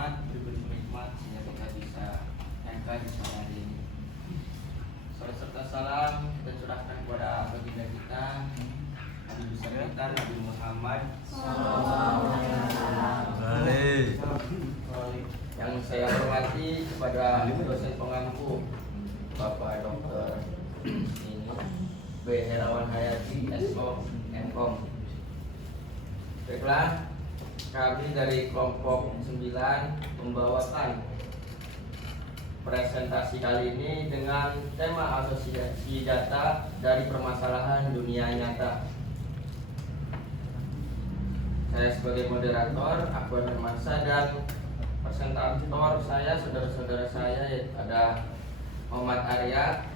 hikmat, beri hikmat sehingga kita bisa angka di sore hari ini. Salam serta salam kita curahkan kepada baginda kita, Nabi besar kita, Nabi Muhammad yang saya hormati kepada dosen pengampu Bapak Dr. B. Herawan Hayati, SO, MKom. Baiklah, kami dari kelompok 9 membawakan presentasi kali ini dengan tema asosiasi data dari permasalahan dunia nyata. Saya sebagai moderator, Akbar Hermansyah, dan presentator saya, saudara-saudara saya ada Muhammad Arya,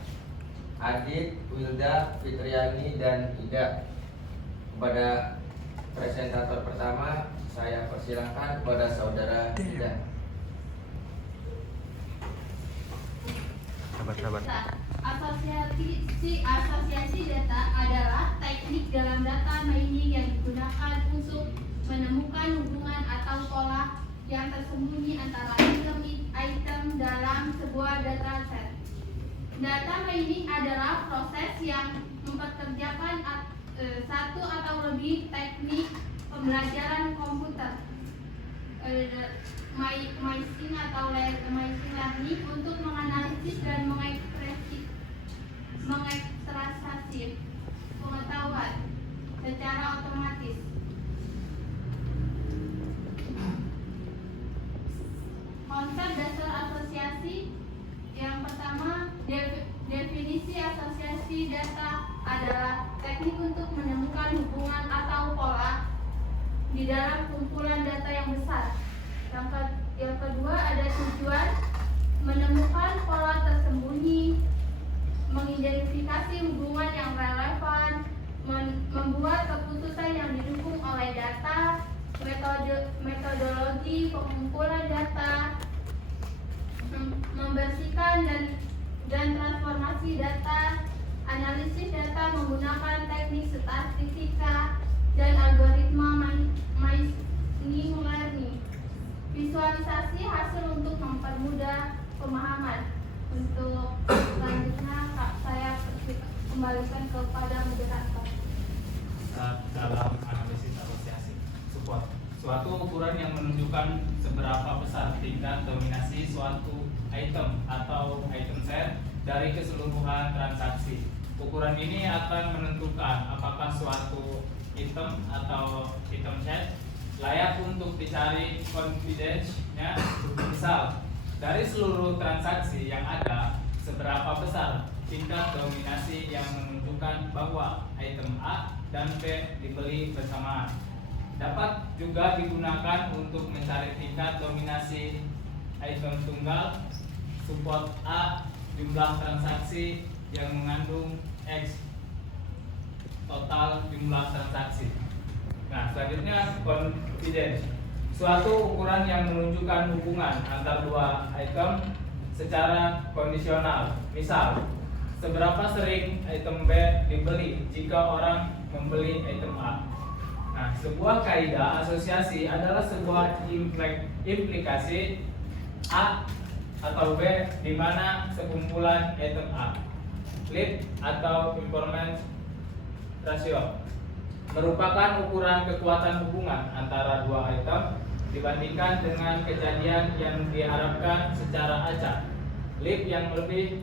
Adit, Wilda, Fitriani, dan Ida. Kepada presentator pertama, saya persilahkan kepada saudara Ida. Asosiasi data adalah teknik dalam data mining yang digunakan untuk menemukan hubungan atau pola yang tersembunyi antara item dalam sebuah dataset. Data mining adalah proses yang mempekerjakan satu atau lebih teknik pembelajaran komputer, machine atau machine learning, untuk menganalisis dan mengekstraksi pengetahuan secara otomatis. Konsep dasar asosiasi yang pertama, definisi asosiasi data adalah teknik untuk menemukan hubungan atau pola di dalam kumpulan data yang besar. Yang kedua, ada tujuan menemukan pola tersembunyi, mengidentifikasi hubungan yang relevan, membuat keputusan yang didukung oleh data, metodologi pengumpulan data, membersihkan dan transformasi data, analisis data menggunakan teknik statistika dan algoritma machine learning, visualisasi hasil untuk mempermudah pemahaman. Untuk selanjutnya saya kembalikan kepada moderator. Dalam analisis asosiasi, suatu ukuran yang menunjukkan seberapa besar tingkat dominasi suatu item atau item set dari keseluruhan transaksi. Ukuran ini akan menentukan apakah suatu item atau item set layak untuk dicari confidence-nya. Misal, dari seluruh transaksi yang ada, seberapa besar tingkat dominasi yang menunjukkan bahwa item A dan B dibeli bersamaan. Dapat juga digunakan untuk mencari tingkat dominasi item tunggal. Support A, jumlah transaksi yang mengandung X, total jumlah transaksi. Nah, selanjutnya confidence, suatu ukuran yang menunjukkan hubungan antar dua item secara kondisional. Misal, seberapa sering item B dibeli jika orang membeli item A. Nah, sebuah kaidah asosiasi adalah sebuah implikasi A atau B di mana sekumpulan item A, lead atau information ratio, merupakan ukuran kekuatan hubungan antara dua item dibandingkan dengan kejadian yang diharapkan secara acak. Lead yang lebih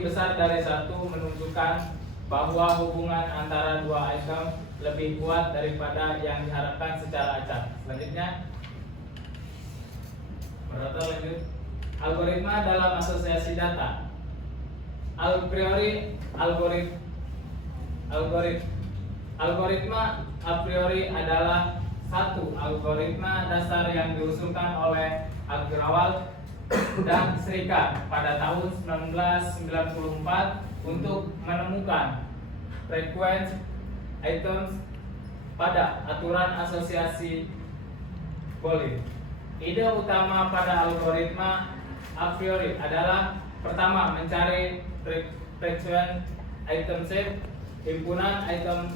besar dari satu menunjukkan bahwa hubungan antara dua item lebih kuat daripada yang diharapkan secara acak. Selanjutnya, algoritma dalam asosiasi data. Algoritma a priori adalah satu algoritma dasar yang diusulkan oleh Agrawal dan Srikant pada tahun 1994 untuk menemukan frekuensi items pada aturan asosiasi Boolean. Ide utama pada algoritma a priori adalah pertama, mencari frekuensi item set, himpunan item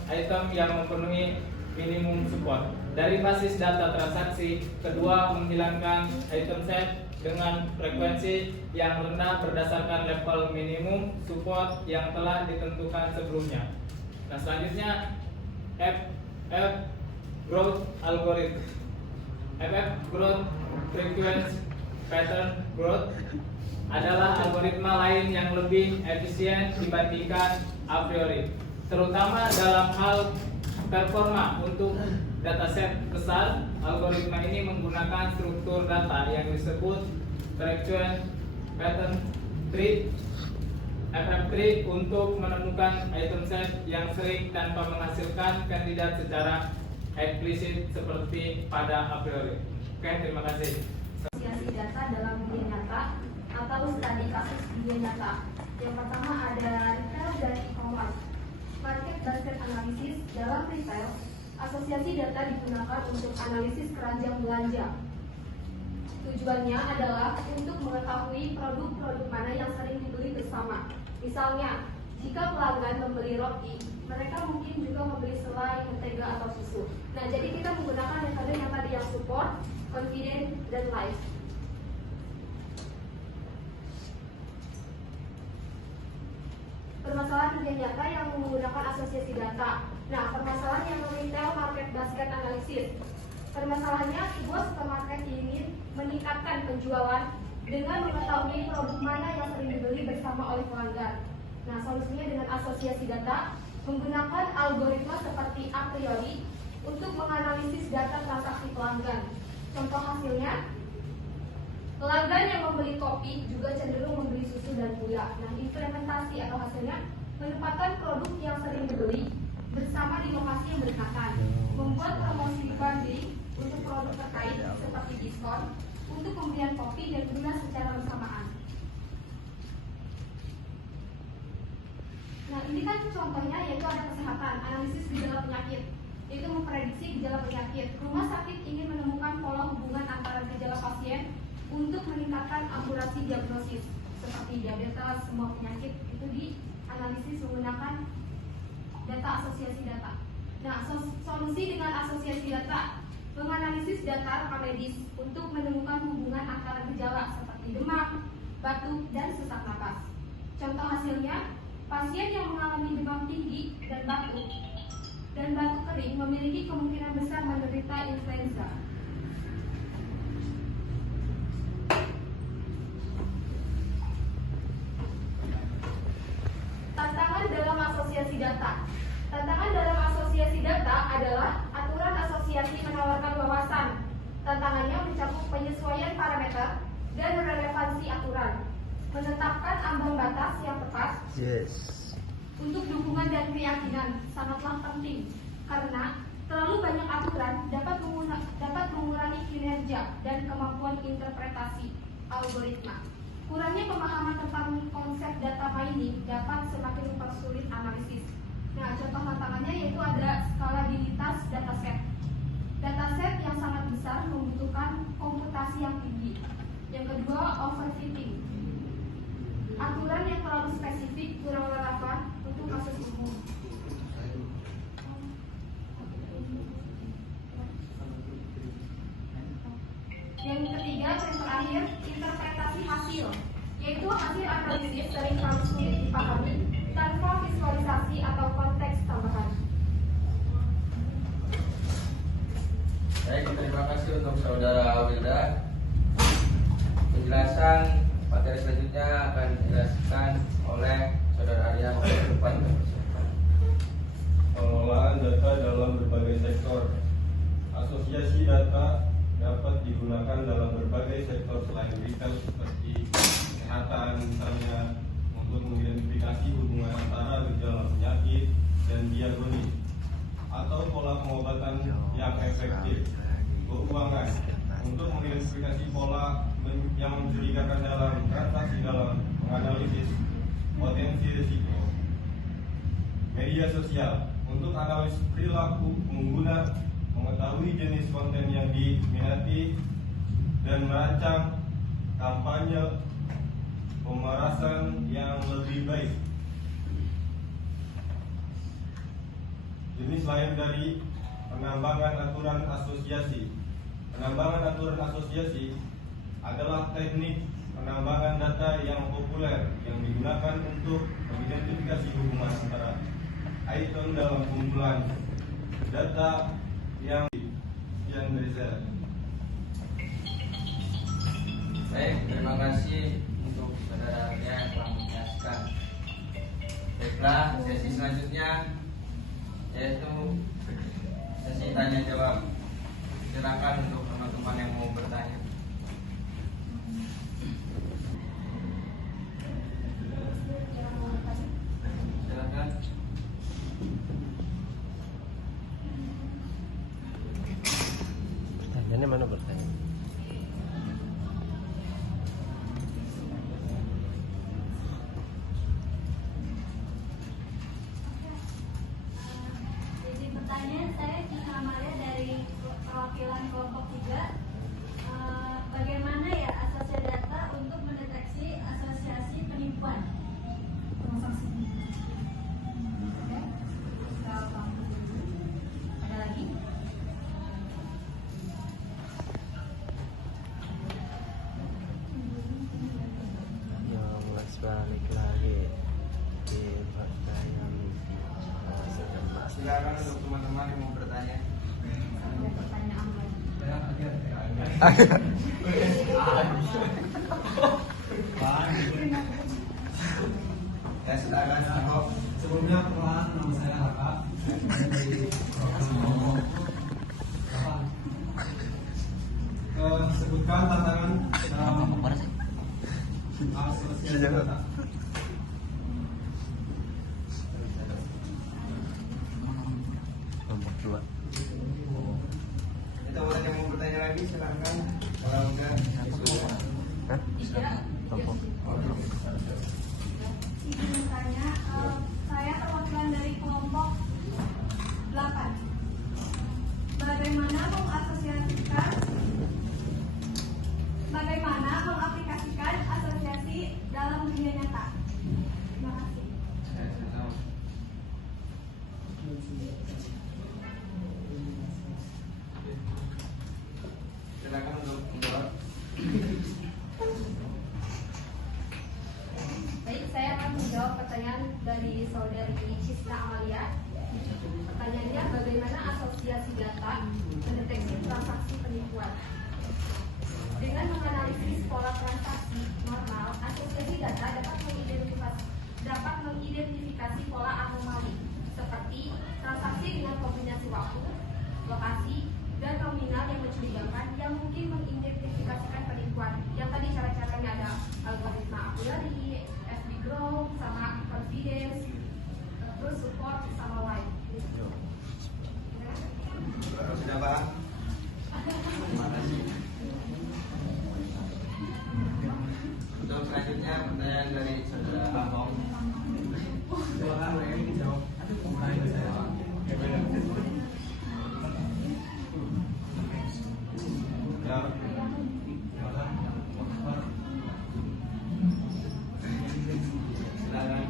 yang memenuhi minimum support. Dari basis data transaksi, kedua menghilangkan item set dengan frekuensi yang rendah berdasarkan level minimum support yang telah ditentukan sebelumnya. Nah, selanjutnya FF growth algorithm. FF growth frequency pattern growth adalah algoritma lain yang lebih efisien dibandingkan a priori, terutama dalam hal performa. Untuk dataset besar, algoritma ini menggunakan struktur data yang disebut frequency pattern tree FF3 untuk menemukan item set yang sering tanpa menghasilkan kandidat secara eksplisit seperti pada a priori. Oke, terima kasih. Asosiasi data dalam dunia nyata atau studi kasus dunia nyata. Yang pertama ada retail dan e-commerce. Market basket analisis. Dalam retail, asosiasi data digunakan untuk analisis keranjang belanja. Tujuannya adalah untuk mengetahui produk-produk mana yang sering dibeli bersama. Misalnya, jika pelanggan membeli roti, mereka mungkin juga membeli selai, mentega, atau susu. Nah, jadi kita menggunakan metode yang tadi yang support, confident, dan live. Permasalahan dunia nyata yang menggunakan asosiasi data. Nah, permasalahan yang retail market basket analisis. Permasalahannya, sebuah supermarket ingin meningkatkan penjualan dengan mengetahui produk mana yang sering dibeli bersama oleh pelanggan. Nah, solusinya dengan asosiasi data menggunakan algoritma seperti a priori untuk menganalisis data transaksi pelanggan. Contoh hasilnya, pelanggan yang membeli kopi juga cenderung membeli susu dan gula. Nah, implementasi atau hasilnya menempatkan produk yang sering dibeli bersama di lokasi yang berdekatan, membuat promosi bundling untuk produk terkait seperti diskon untuk pembelian kopi dan gula secara bersamaan. Nah, ini kan contohnya yaitu ada kesehatan, analisis gejala penyakit, yaitu memprediksi gejala penyakit. Rumah sakit ingin menemukan pola hubungan antara gejala pasien untuk meningkatkan akurasi diagnosis seperti diabetes, semua penyakit itu dianalisis menggunakan data asosiasi data. Nah, solusi dengan asosiasi data menganalisis data rekam medis untuk menemukan hubungan antara gejala seperti demam, batuk, dan sesak napas. Contoh hasilnya, pasien yang mengalami demam tinggi dan batuk kering memiliki kemungkinan besar menderita influenza. Tantangan dalam asosiasi data. Tantangan dalam asosiasi data adalah aturan asosiasi menawarkan wawasan. Tantangannya mencakup penyesuaian parameter dan relevansi aturan, menetapkan ambang batas yang tepat. Untuk dukungan dan keyakinan sangatlah penting karena terlalu banyak aturan dapat mengurangi kinerja dan kemampuan interpretasi algoritma. Kurangnya pemahaman tentang konsep data mining dapat semakin mempersulit analisis. Nah, contoh tantangannya yaitu ada skalabilitas dataset. Dataset yang sangat besar membutuhkan komputasi yang tinggi. Yang kedua, overfitting. Aturan yang terlalu spesifik kurang relevan untuk kasus umum. Yang ketiga dan terakhir, interpretasi hasil, yaitu hasil analisis sering terlalu sulit dipahami tanpa visualisasi atau konteks tambahan. Baik, terima kasih untuk Saudara Wilda. Penjelasan materi selanjutnya akan dijelaskan oleh Saudara Arya Depan. Pengelolaan data dalam berbagai sektor. Asosiasi data dapat digunakan dalam berbagai sektor selain retail seperti kesehatan misalnya untuk mengidentifikasi hubungan antara gejala penyakit dan diagnosis atau pola pengobatan yang efektif. Keuangan untuk mengidentifikasi pola yang mencurigakan dalam transaksi dalam menganalisis potensi risiko. Media sosial untuk analisis perilaku pengguna, mengetahui jenis konten yang diminati, dan merancang kampanye pemerasan yang lebih baik. Jenis lain dari penambangan aturan asosiasi. Penambangan aturan asosiasi adalah teknik penambangan data yang populer yang digunakan untuk mengidentifikasi hubungan antara item dalam kumpulan data yang dari saya. Baik, terima kasih untuk saudara yang telah menjelaskan. Baiklah, sesi selanjutnya yaitu sesi tanya jawab. Silakan untuk teman-teman yang mau bertanya. Silakan. Pertanyaannya mana bertanya? Jadi pertanyaan saya Cina Amalia dari perwakilan kelompok 3. Bagaimana ya asosiasi data untuk mendeteksi asosiasi penipuan? Oke. Ada lagi? Yang balik lagi di pertanyaan Silakan untuk teman-teman yang mau bertanya. Ada pertanyaan lagi. Ya, silakan Ahok. Sebelumnya perkenalkan, nama saya Haka dari Program sebutkan tantangan dalam asosiasi data. kelompok 2. Itu orang yang mau bertanya lagi silakan. Kalau enggak, Hah? Kelompok. Izin bertanya, saya perwakilan dari kelompok 8. Bagaimana mengaplikasikan asosiasi dalam dunia nyata? Terima kasih. silakan untuk menjawab. Baik, saya akan menjawab pertanyaan dari saudari Cisna Amalia. Pertanyaannya, bagaimana asosiasi data mendeteksi transaksi penipuan? Dengan menganalisis pola transaksi normal, asosiasi data dapat mengidentifikasi pola anomali seperti transaksi dengan kombinasi waktu, lokasi, dan nominal yang mencurigakan yang mungkin mengidentifikasikan penipuan. Yang tadi cara-caranya ada algoritma Apulari, FB Grow, sama confidence, terus support sama white. Sudah paham? Terima kasih. Untuk selanjutnya pertanyaan dari saudara Ahok. Silakan WM dijawab. Mulai dari saya. Silakan.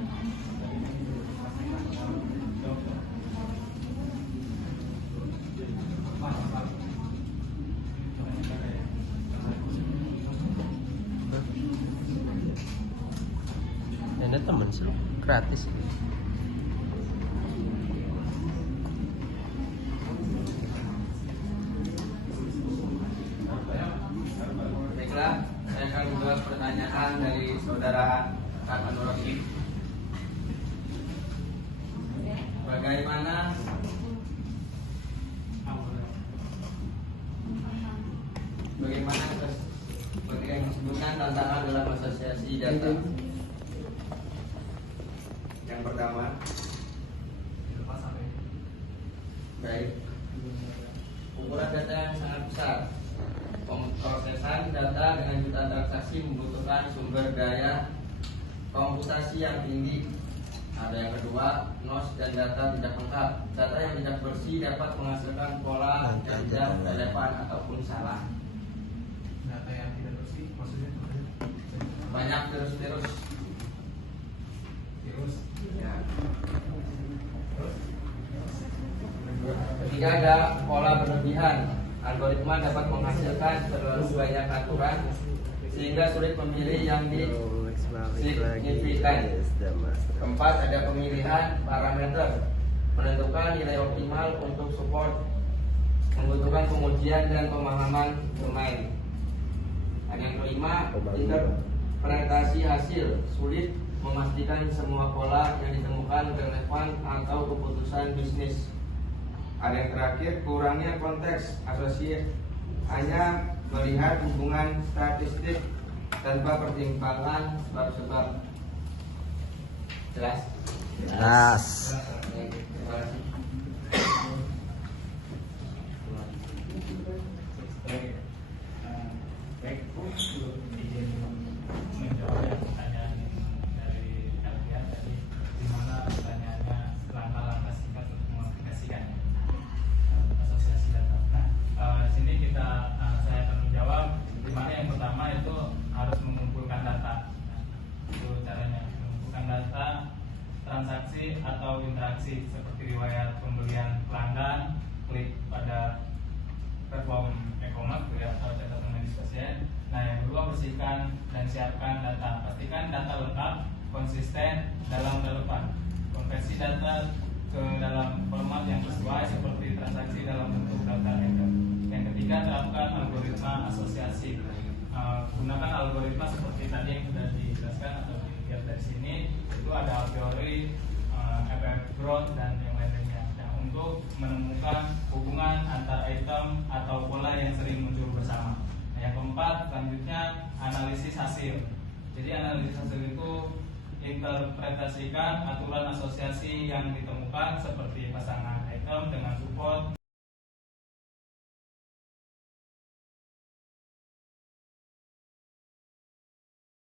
Ada temen sih, gratis. Baiklah, saya akan menjawab pertanyaan dari saudara Kak Anurasi. Bagaimana seperti yang disebutkan tantangan dalam asosiasi data? Yang pertama, baik, ukuran data yang sangat besar. Pemrosesan data dengan juta transaksi membutuhkan sumber daya komputasi yang tinggi. Ada yang kedua, NOS dan data tidak lengkap. Data yang tidak bersih dapat menghasilkan pola yang tidak relevan ataupun salah. Data yang tidak bersih maksudnya Banyak virus. virus. Ya. Tidak ada pola berlebihan. Algoritma dapat menghasilkan terlalu banyak aturan sehingga sulit memilih yang signifikan. Keempat, ada pemilihan parameter. Menentukan nilai optimal untuk support membutuhkan pengujian dan pemahaman pemain. Dan yang kelima, interpretasi hasil. Sulit memastikan semua pola yang ditemukan relevan atau keputusan bisnis. Ada yang terakhir, kurangnya konteks asosiasi, hanya melihat hubungan statistik tanpa pertimbangan sebab-sebab. Jelas? Jelas. Terima kasih. Baik, izin menjawab yang pertanyaan dari kalian tadi, di mana pertanyaannya langkah-langkah singkat untuk mengaplikasikannya asosiasi data. Nah, di sini saya akan menjawab di mana yang pertama itu harus mengumpulkan data. Nah, itu caranya mengumpulkan data transaksi atau interaksi seperti riwayat pembelian pelanggan, klik pada platform e-commerce atau catatan medis pasien. Nah, yang kedua, bersihkan dan siapkan data. Pastikan data lengkap, konsisten, dalam relevan. Konversi data ke dalam format yang sesuai seperti transaksi dalam bentuk data item. Yang ketiga, terapkan algoritma asosiasi. Gunakan algoritma seperti tadi yang sudah dijelaskan atau dilihat dari sini. Itu ada a priori, FF growth dan yang lainnya. Nah, untuk menemukan hubungan antar item atau pola yang sering muncul bersama. Nah, yang keempat, selanjutnya analisis hasil. Jadi analisis hasil itu interpretasikan aturan asosiasi yang ditemukan seperti pasangan item dengan support